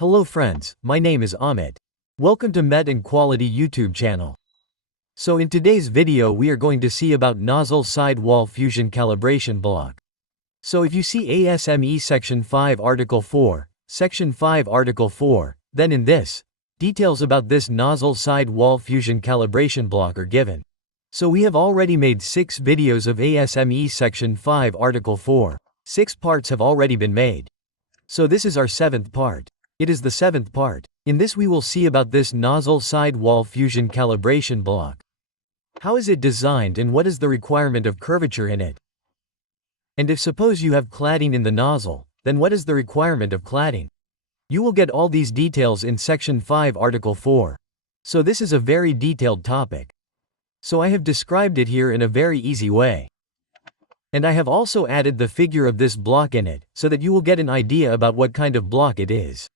Hello friends, my name is Amit. Welcome to Met and Quality YouTube channel. So in today's video we are going to see about nozzle sidewall fusion calibration block. So if you see ASME section 5 article 4, section 5 article 4, then in this, details about this nozzle sidewall fusion calibration block are given. So we have already made 6 videos of ASME section 5 article 4. 6 parts have already been made. So this is our 7th part. It is the 7th part. In this we will see about this nozzle sidewall fusion calibration block. How is it designed and what is the requirement of curvature in it? And if suppose you have cladding in the nozzle, then what is the requirement of cladding? You will get all these details in section 5 article 4. So this is a very detailed topic. So I have described it here in a very easy way. And I have also added the figure of this block in it, so that you will get an idea about what kind of block it is.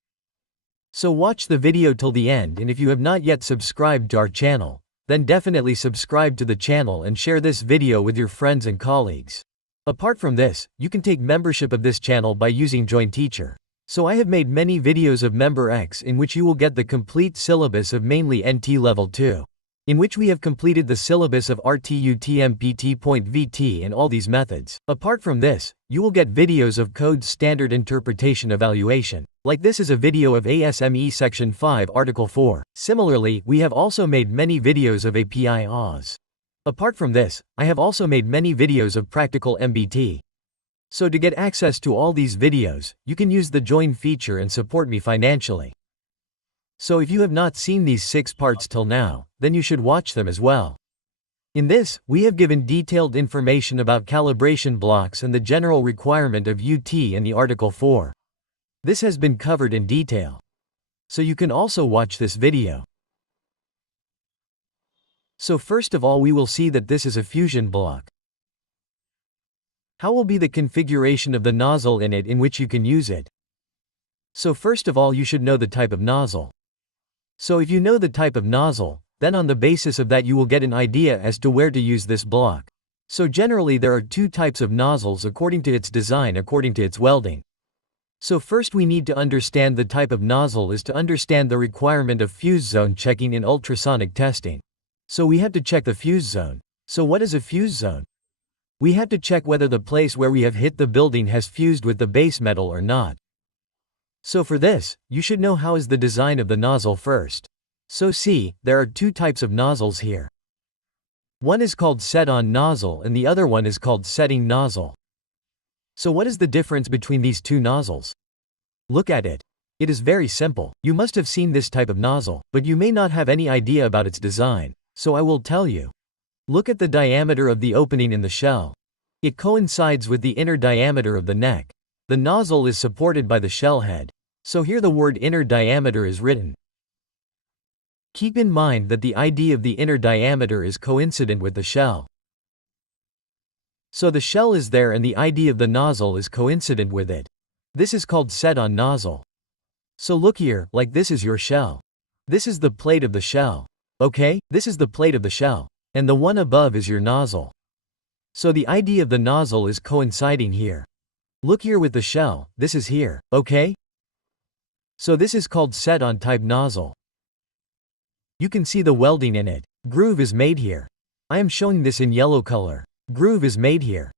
So watch the video till the end, and if you have not yet subscribed to our channel, then definitely subscribe to the channel and share this video with your friends and colleagues. Apart from this, you can take membership of this channel by using Join Teacher. So I have made many videos of Member X in which you will get the complete syllabus of mainly NT Level 2. In which we have completed the syllabus of RTUTMPT.VT and all these methods. Apart from this, you will get videos of code standard interpretation evaluation. Like this is a video of ASME section 5 article 4. Similarly, we have also made many videos of API AWS. Apart from this, I have also made many videos of practical MBT. So to get access to all these videos, you can use the join feature and support me financially. So if you have not seen these 6 parts till now, then you should watch them as well. In this, we have given detailed information about calibration blocks and the general requirement of UT in the Article 4. This has been covered in detail. So you can also watch this video. So first of all we will see that this is a fusion block. How will be the configuration of the nozzle in it in which you can use it? So first of all you should know the type of nozzle. So if you know the type of nozzle, then on the basis of that you will get an idea as to where to use this block. So generally there are 2 types of nozzles according to its design, according to its welding. So first we need to understand the type of nozzle is to understand the requirement of fuse zone checking in ultrasonic testing. So we have to check the fuse zone. So what is a fuse zone? We have to check whether the place where we have hit the building has fused with the base metal or not. So for this, you should know how is the design of the nozzle first. So see, there are 2 types of nozzles here. One is called set-on nozzle and the other one is called setting nozzle. So what is the difference between these 2 nozzles? Look at it. It is very simple. You must have seen this type of nozzle, but you may not have any idea about its design. So I will tell you. Look at the diameter of the opening in the shell. It coincides with the inner diameter of the neck. The nozzle is supported by the shell head. So here the word inner diameter is written. Keep in mind that the ID of the inner diameter is coincident with the shell. So the shell is there and the ID of the nozzle is coincident with it. This is called set-on nozzle. So look here, like this is your shell. This is the plate of the shell. Okay, this is the plate of the shell. And the one above is your nozzle. So the ID of the nozzle is coinciding here. Look here with the shell, this is here, okay? So this is called set-on type nozzle. You can see the welding in it. Groove is made here. I am showing this in yellow color. Groove is made here.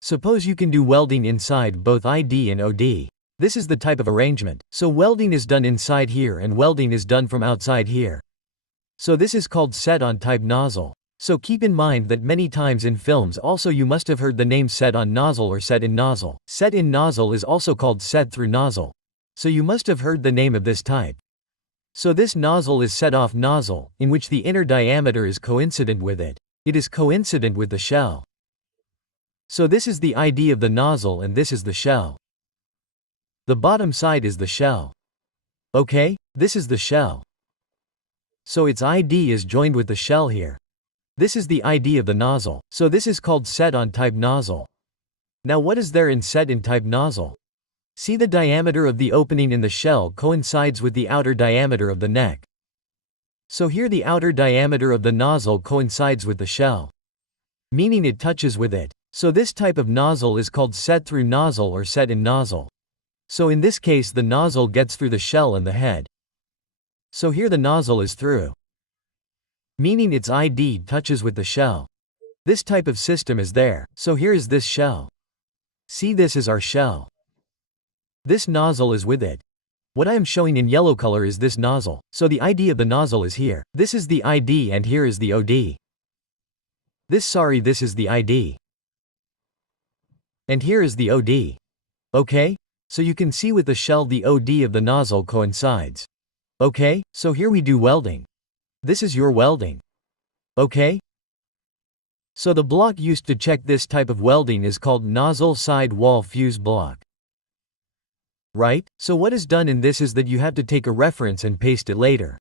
Suppose you can do welding inside both ID and OD. This is the type of arrangement. So welding is done inside here and welding is done from outside here. So this is called set-on type nozzle. So keep in mind that many times in films also you must have heard the name set-on nozzle or set-in nozzle. Set-in nozzle is also called set-through nozzle. So you must have heard the name of this type. So this nozzle is set-off nozzle, in which the inner diameter is coincident with it. It is coincident with the shell. So this is the ID of the nozzle and this is the shell. The bottom side is the shell. Okay, this is the shell. So its ID is joined with the shell here. This is the ID of the nozzle. So this is called set-on type nozzle. Now what is there in set-in type nozzle? See, the diameter of the opening in the shell coincides with the outer diameter of the neck. So here the outer diameter of the nozzle coincides with the shell. Meaning it touches with it. So this type of nozzle is called set-through nozzle or set-in nozzle. So in this case the nozzle gets through the shell and the head. So here the nozzle is through, meaning its ID touches with the shell. This type of system is there. So here is this shell. See, this is our shell. This nozzle is with it. What I am showing in yellow color is this nozzle. So the ID of the nozzle is here. This is the ID and here is the OD. This is the ID. And here is the OD. Okay? So you can see with the shell the OD of the nozzle coincides. Okay? So here we do welding. This is your welding. Okay? So the block used to check this type of welding is called nozzle side wall fuse block. Right? So what is done in this is that you have to take a reference and paste it later.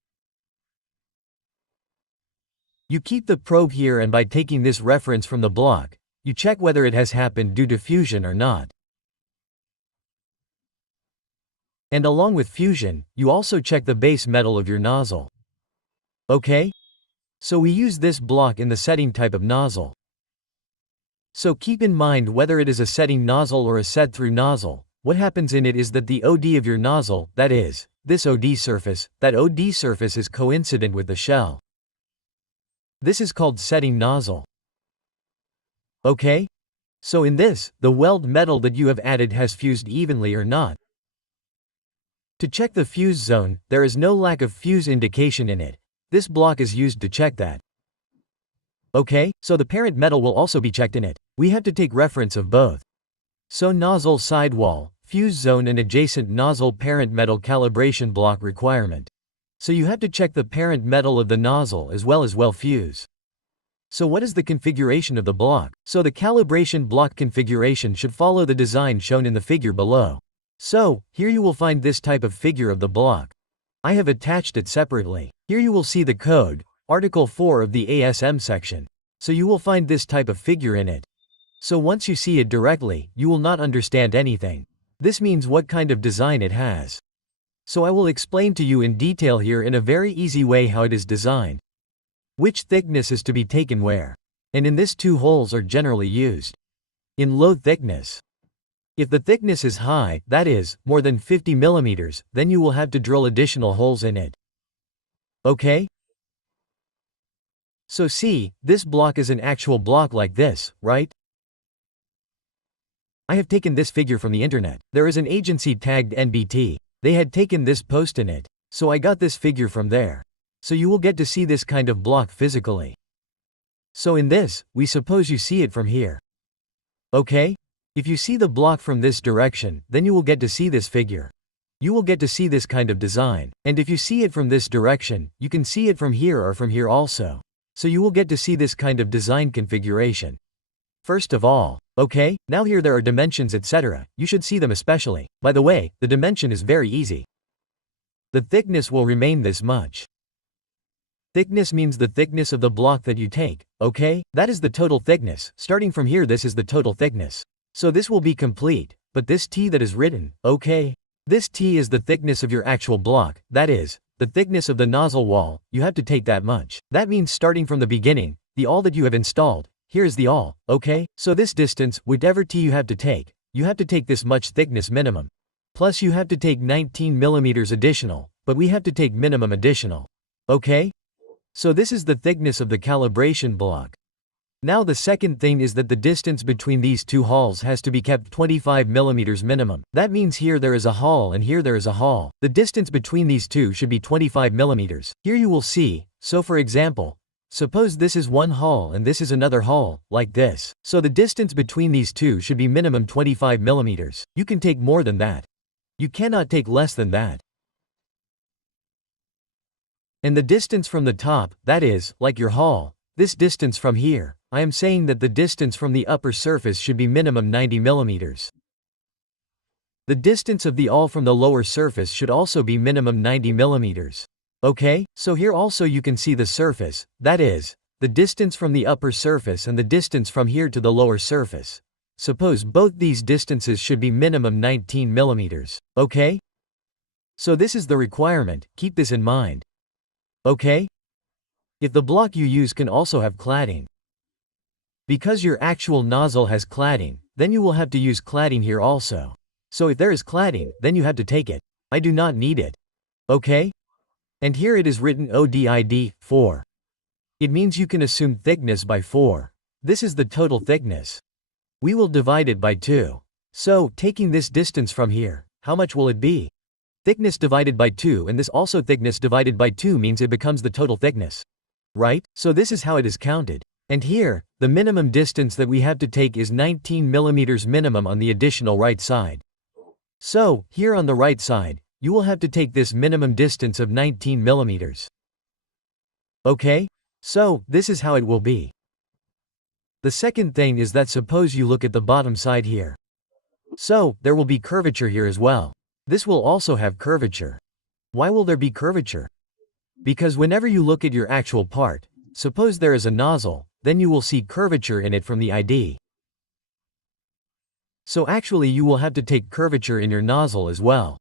You keep the probe here and by taking this reference from the block, you check whether it has happened due to fusion or not. And along with fusion, you also check the base metal of your nozzle. Okay? So we use this block in the setting type of nozzle. So keep in mind whether it is a setting nozzle or a set-through nozzle. What happens in it is that the OD of your nozzle, that is, this OD surface is coincident with the shell. This is called setting nozzle. Okay? So in this, the weld metal that you have added has fused evenly or not. To check the fuse zone, there is no lack of fuse indication in it. This block is used to check that. Okay? So the parent metal will also be checked in it. We have to take reference of both. So nozzle sidewall, fuse zone and adjacent nozzle parent metal calibration block requirement. So you have to check the parent metal of the nozzle as well fuse. So what is the configuration of the block? So the calibration block configuration should follow the design shown in the figure below. So, here you will find this type of figure of the block. I have attached it separately. Here you will see the code, Article 4 of the ASME section. So you will find this type of figure in it. So once you see it directly, you will not understand anything. This means what kind of design it has. So I will explain to you in detail here in a very easy way how it is designed. Which thickness is to be taken where. And in this 2 holes are generally used. In low thickness. If the thickness is high, that is, more than 50 millimeters, then you will have to drill additional holes in it. Okay? So see, this block is an actual block like this, right? I have taken this figure from the internet. There is an agency tagged NBT. They had taken this post in it. So I got this figure from there. So you will get to see this kind of block physically. So in this, we suppose you see it from here. Okay? If you see the block from this direction, then you will get to see this figure. You will get to see this kind of design. And if you see it from this direction, you can see it from here or from here also. So you will get to see this kind of design configuration. First of all, okay, now here there are dimensions etc. You should see them especially. By the way, the dimension is very easy. The thickness will remain this much. Thickness means the thickness of the block that you take, okay? That is the total thickness. Starting from here, this is the total thickness. So this will be complete, but this T that is written, okay? This T is the thickness of your actual block, that is, the thickness of the nozzle wall, you have to take that much. That means starting from the beginning, the all that you have installed, here is the all, okay? So this distance, whatever T you have to take this much thickness minimum. Plus you have to take 19 millimeters additional, but we have to take minimum additional. Okay? So this is the thickness of the calibration block. Now the second thing is that the distance between these 2 halls has to be kept 25 millimeters minimum. That means here there is a hall and here there is a hall. The distance between these 2 should be 25 millimeters. Here you will see, so for example, suppose this is one hall and this is another hall, like this. So the distance between these 2 should be minimum 25 millimeters. You can take more than that. You cannot take less than that. And the distance from the top, that is, like your hall, this distance from here, I am saying that the distance from the upper surface should be minimum 90 millimeters. The distance of the all from the lower surface should also be minimum 90 millimeters. Okay, so here also you can see the surface, that is, the distance from the upper surface and the distance from here to the lower surface. Suppose both these distances should be minimum 19 millimeters. Okay? So this is the requirement, keep this in mind. Okay? If the block you use can also have cladding. Because your actual nozzle has cladding, then you will have to use cladding here also. So if there is cladding, then you have to take it. I do not need it. Okay? And here it is written ODID, 4. It means you can assume thickness by 4. This is the total thickness. We will divide it by 2. So, taking this distance from here, how much will it be? Thickness divided by 2, and this also thickness divided by 2 means it becomes the total thickness. Right? So this is how it is counted. And here, the minimum distance that we have to take is 19 millimeters minimum on the additional right side. So, here on the right side, you will have to take this minimum distance of 19 millimeters. Okay? So, this is how it will be. The second thing is that suppose you look at the bottom side here. So, there will be curvature here as well. This will also have curvature. Why will there be curvature? Because whenever you look at your actual part, suppose there is a nozzle, then you will see curvature in it from the ID. So actually you will have to take curvature in your nozzle as well.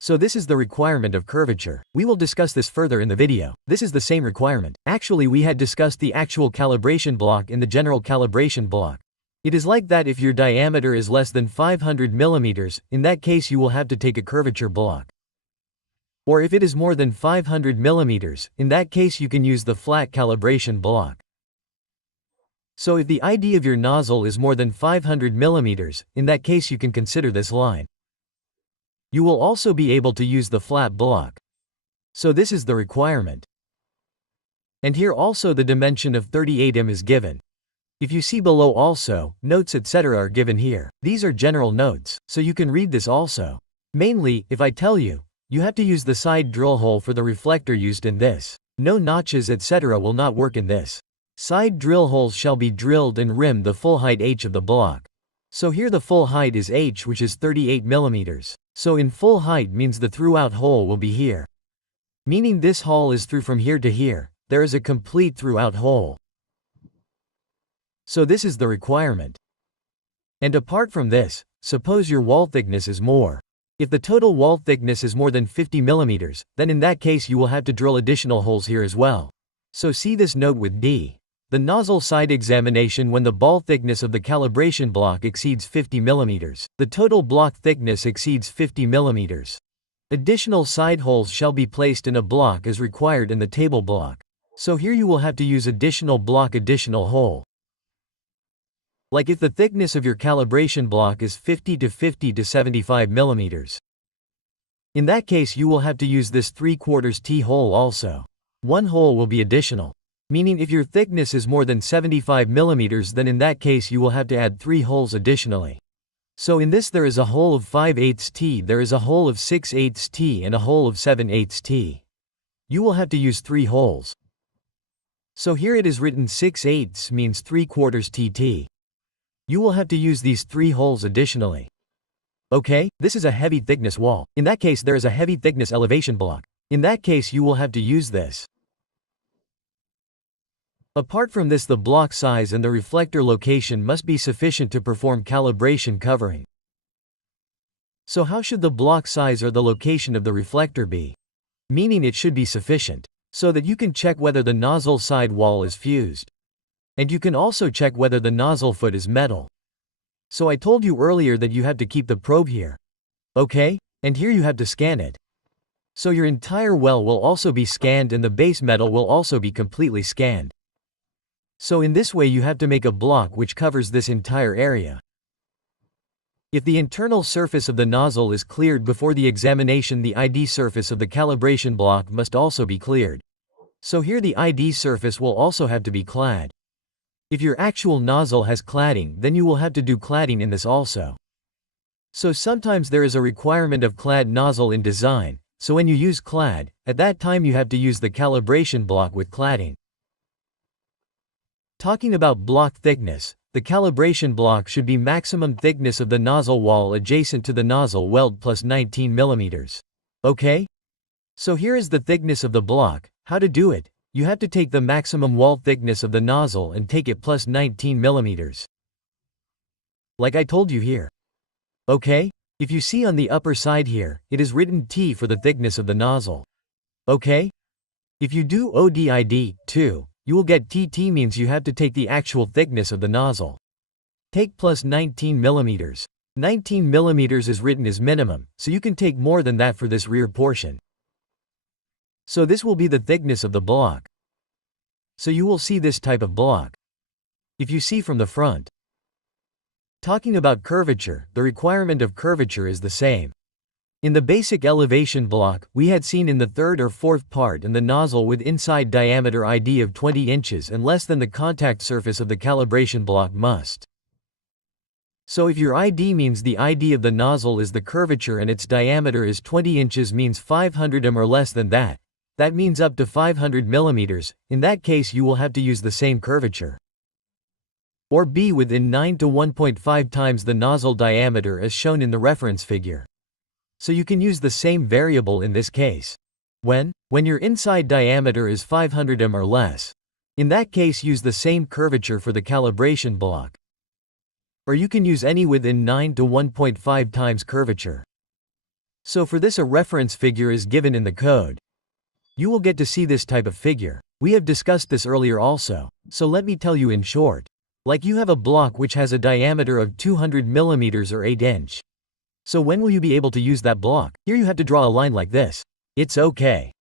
So this is the requirement of curvature. We will discuss this further in the video. This is the same requirement. Actually we had discussed the actual calibration block in the general calibration block. It is like that if your diameter is less than 500 millimeters, in that case you will have to take a curvature block. Or if it is more than 500 millimeters, in that case you can use the flat calibration block. So if the ID of your nozzle is more than 500 millimeters, in that case you can consider this line. You will also be able to use the flat block. So this is the requirement. And here also the dimension of 38 mm is given. If you see below also, notes etc. are given here. These are general notes, so you can read this also. Mainly, if I tell you, you have to use the side drill hole for the reflector used in this. No notches etc. will not work in this. Side drill holes shall be drilled and rim the full height h of the block. So here the full height is h, which is 38 millimeters. So in full height means the throughout hole will be here. Meaning this hole is through from here to here, there is a complete throughout hole. So this is the requirement. And apart from this, suppose your wall thickness is more. If the total wall thickness is more than 50 millimeters, then in that case you will have to drill additional holes here as well. So see this note with D. The nozzle side examination when the ball thickness of the calibration block exceeds 50 millimeters. The total block thickness exceeds 50 millimeters. Additional side holes shall be placed in a block as required in the table block. So here you will have to use additional block additional hole. Like if the thickness of your calibration block is 50 to 75 millimeters. In that case you will have to use this 3/4 T hole also. One hole will be additional. Meaning if your thickness is more than 75 millimeters, then in that case you will have to add 3 holes additionally. So in this there is a hole of 5/8 T, there is a hole of 6/8 T and a hole of 7/8 T. You will have to use 3 holes. So here it is written 6/8 means 3/4 TT. You will have to use these 3 holes additionally. Okay, this is a heavy thickness wall. In that case there is a heavy thickness elevation block. In that case you will have to use this. Apart from this, the block size and the reflector location must be sufficient to perform calibration covering. So how should the block size or the location of the reflector be? Meaning it should be sufficient, so that you can check whether the nozzle side wall is fused. And you can also check whether the nozzle foot is metal. So I told you earlier that you have to keep the probe here. Okay? And here you have to scan it. So your entire well will also be scanned and the base metal will also be completely scanned. So in this way you have to make a block which covers this entire area. If the internal surface of the nozzle is cleared before the examination, the ID surface of the calibration block must also be cleared. So here the ID surface will also have to be clad. If your actual nozzle has cladding, then you will have to do cladding in this also. So sometimes there is a requirement of clad nozzle in design, so when you use clad, at that time you have to use the calibration block with cladding. Talking about block thickness, the calibration block should be maximum thickness of the nozzle wall adjacent to the nozzle weld plus 19 millimeters. Okay? So here is the thickness of the block. How to do it? You have to take the maximum wall thickness of the nozzle and take it plus 19 millimeters. Like I told you here. Okay? If you see on the upper side here, it is written T for the thickness of the nozzle. Okay? If you do ODID, 2, you will get TT means you have to take the actual thickness of the nozzle. Take plus 19 millimeters. 19 millimeters is written as minimum, so you can take more than that for this rear portion. So this will be the thickness of the block. So you will see this type of block. If you see from the front. Talking about curvature, the requirement of curvature is the same. In the basic elevation block, we had seen in the third or fourth part and the nozzle with inside diameter ID of 20 inches and less than the contact surface of the calibration block must. So if your ID means the ID of the nozzle is the curvature and its diameter is 20 inches means 500 mm or less than that. That means up to 500 millimeters. In that case you will have to use the same curvature. Or be within 9 to 1.5 times the nozzle diameter as shown in the reference figure. So you can use the same variable in this case. When your inside diameter is 500 mm or less. In that case use the same curvature for the calibration block. Or you can use any within 9 to 1.5 times curvature. So for this a reference figure is given in the code. You will get to see this type of figure. We have discussed this earlier also, so let me tell you in short. Like you have a block which has a diameter of 200 millimeters or 8 inch. So when will you be able to use that block? Here you have to draw a line like this. It's okay.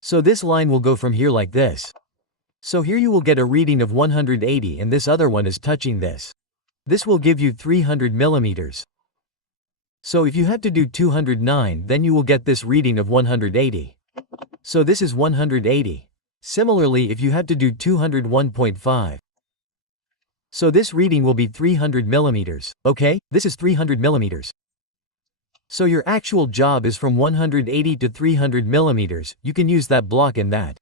So this line will go from here like this. So here you will get a reading of 180 and this other one is touching this. This will give you 300 millimeters. So if you have to do 209 then you will get this reading of 180. So this is 180. Similarly if you have to do 201.5. So this reading will be 300 millimeters, okay? This is 300 millimeters. So your actual job is from 180 to 300 millimeters, you can use that block in that.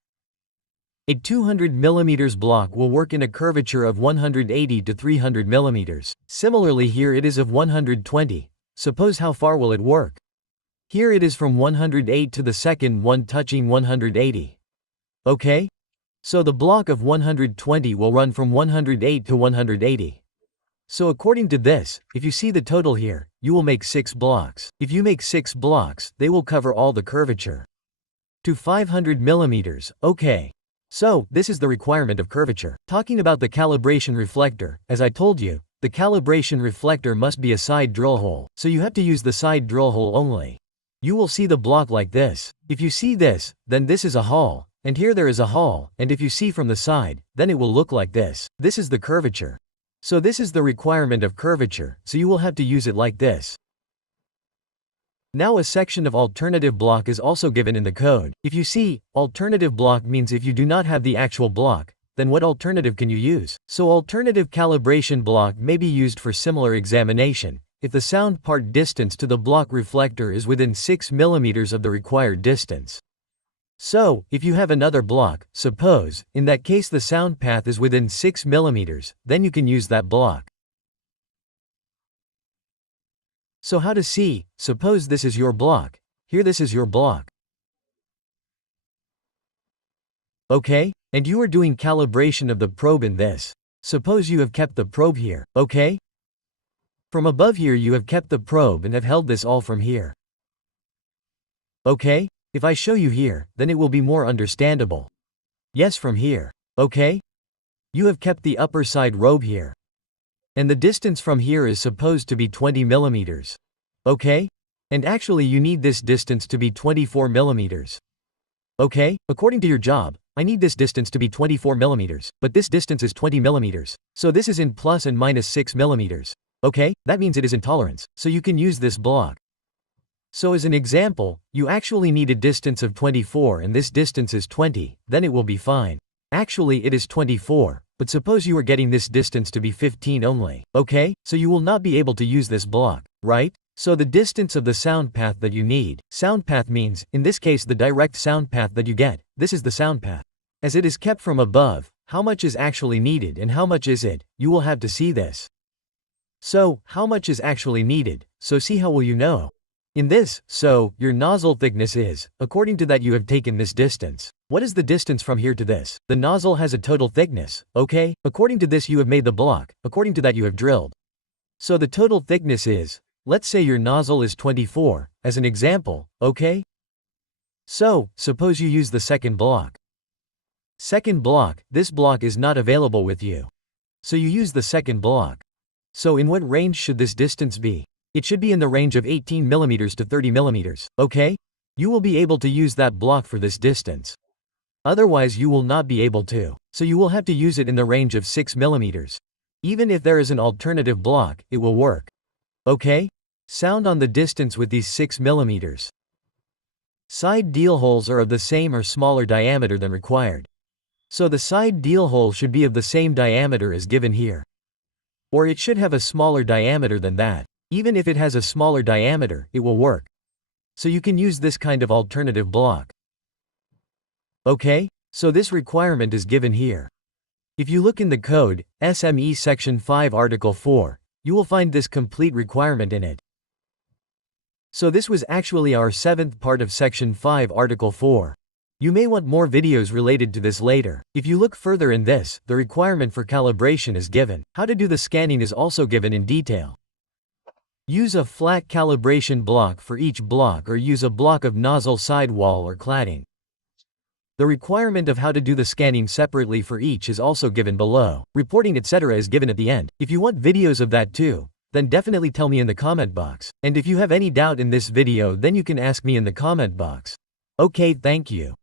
A 200 millimeters block will work in a curvature of 180 to 300 millimeters. Similarly here it is of 120. Suppose how far will it work? Here it is from 108 to the second one touching 180. Okay? So the block of 120 will run from 108 to 180. So according to this, if you see the total here, you will make 6 blocks. If you make 6 blocks, they will cover all the curvature. To 500 millimeters, okay. So, this is the requirement of curvature. Talking about the calibration reflector, as I told you, the calibration reflector must be a side drill hole, so you have to use the side drill hole only. You will see the block like this. If you see this, then this is a hole, and here there is a hole, and if you see from the side, then it will look like this. This is the curvature. So this is the requirement of curvature, so you will have to use it like this. Now a section of alternative block is also given in the code. If you see, alternative block means if you do not have the actual block, then what alternative can you use? So alternative calibration block may be used for similar examination, if the sound part distance to the block reflector is within 6 millimeters of the required distance. So, if you have another block, suppose, in that case the sound path is within 6 millimeters, then you can use that block. So how to see, suppose this is your block. Here this is your block. Okay? And you are doing calibration of the probe in this. Suppose you have kept the probe here, okay? From above here you have kept the probe and have held this all from here. Okay? If I show you here, then it will be more understandable. Yes, from here. Okay? You have kept the upper side robe here. And the distance from here is supposed to be 20 millimeters. Okay? And actually you need this distance to be 24 millimeters. Okay? According to your job, I need this distance to be 24 millimeters, but this distance is 20 millimeters. So this is in plus and minus 6 millimeters. Okay? That means it is in tolerance, so you can use this block. So as an example, you actually need a distance of 24 and this distance is 20, then it will be fine. Actually it is 24. But suppose you are getting this distance to be 15 only, okay? So you will not be able to use this block, right? So the distance of the sound path that you need, sound path means, in this case the direct sound path that you get, this is the sound path. As it is kept from above, how much is actually needed and how much is it, you will have to see this. So, how much is actually needed, so see how will you know? In this, so, your nozzle thickness is, according to that you have taken this distance. What is the distance from here to this? The nozzle has a total thickness, okay? According to this you have made the block, according to that you have drilled. So the total thickness is, let's say your nozzle is 24, as an example, okay? So, suppose you use the second block. Second block, this block is not available with you. So you use the second block. So in what range should this distance be? It should be in the range of 18 mm to 30 mm, okay? You will be able to use that block for this distance. Otherwise you will not be able to. So you will have to use it in the range of 6 mm. Even if there is an alternative block, it will work. Okay? Sound on the distance with these 6 mm. Side deal holes are of the same or smaller diameter than required. So the side deal hole should be of the same diameter as given here. Or it should have a smaller diameter than that. Even if it has a smaller diameter, it will work. So you can use this kind of alternative block. Okay? So this requirement is given here. If you look in the code, ASME section 5 article 4, you will find this complete requirement in it. So this was actually our 7th part of section 5 article 4. You may want more videos related to this later. If you look further in this, the requirement for calibration is given. How to do the scanning is also given in detail. Use a flat calibration block for each block or use a block of nozzle sidewall or cladding. The requirement of how to do the scanning separately for each is also given below. Reporting etc. is given at the end. If you want videos of that too, then definitely tell me in the comment box. And if you have any doubt in this video then you can ask me in the comment box. Okay, thank you.